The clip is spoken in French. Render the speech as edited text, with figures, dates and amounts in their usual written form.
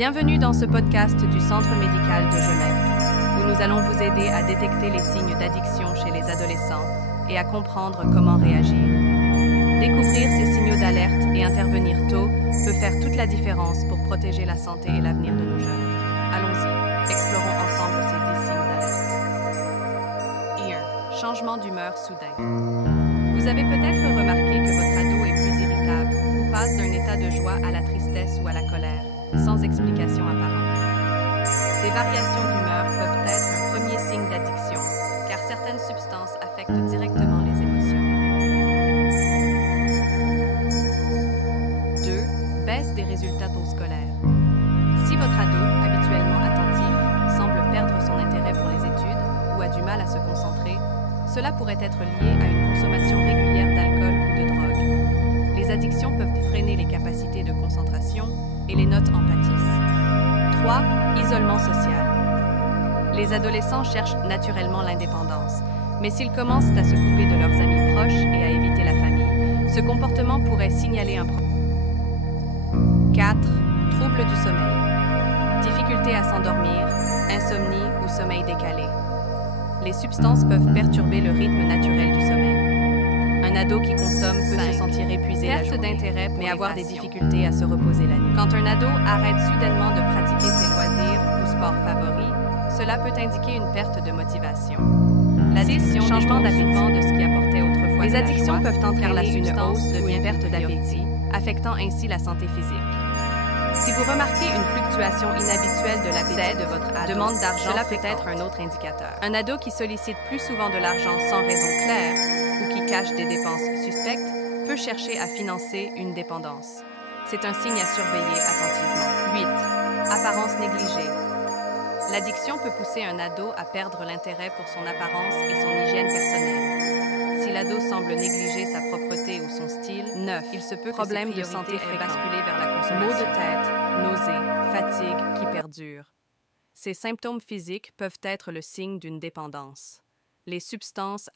Bienvenue dans ce podcast du Centre médical de Genève, où nous allons vous aider à détecter les signes d'addiction chez les adolescents et à comprendre comment réagir. Découvrir ces signaux d'alerte et intervenir tôt peut faire toute la différence pour protéger la santé et l'avenir de nos jeunes. Allons-y, explorons ensemble ces 10 signes d'alerte. 1. Changement d'humeur soudain. Vous avez peut-être remarqué que votre ado est plus irritable ou passe d'un état de joie à la tristesse ou à la colère, sans explication apparente. Ces variations d'humeur peuvent être un premier signe d'addiction, car certaines substances affectent directement les émotions. 2. Baisse des résultats scolaires. Si votre ado, habituellement attentif, semble perdre son intérêt pour les études ou a du mal à se concentrer, cela pourrait être lié à une consommation régulière d'alcool ou de drogue. Les addictions peuvent freiner les capacités de concentration et les notes en pâtissent. 3. Isolement social. Les adolescents cherchent naturellement l'indépendance, mais s'ils commencent à se couper de leurs amis proches et à éviter la famille, ce comportement pourrait signaler un problème. 4. Troubles du sommeil. Difficulté à s'endormir, insomnie ou sommeil décalé. Les substances peuvent perturber le rythme naturel du sommeil. Un ado qui consomme peut se sentir épuisé la journée, d'intérêt mais avoir des difficultés à se reposer la nuit. Quand un ado arrête soudainement de pratiquer ses loisirs ou sports favoris, cela peut indiquer une perte de motivation. L'addiction changement d'appétit de ce qui apportait autrefois. Les addictions peuvent entraîner une hausse ou une perte d'appétit, affectant ainsi la santé physique. Si vous remarquez une fluctuation inhabituelle de l'appétit de votre ado, demande d'argent, cela peut être un autre indicateur. Un ado qui sollicite plus souvent de l'argent sans raison claire ou qui cache des dépenses suspectes peut chercher à financer une dépendance. C'est un signe à surveiller attentivement. 8. Apparence négligée. L'addiction peut pousser un ado à perdre l'intérêt pour son apparence et son hygiène personnelle. Si l'ado semble négliger sa propreté ou son style, 9. Il se peut que problèmes de santé aient basculé vers la consommation. Maux de tête, nausées, fatigue qui perdurent. Ces symptômes physiques peuvent être le signe d'une dépendance. Les substances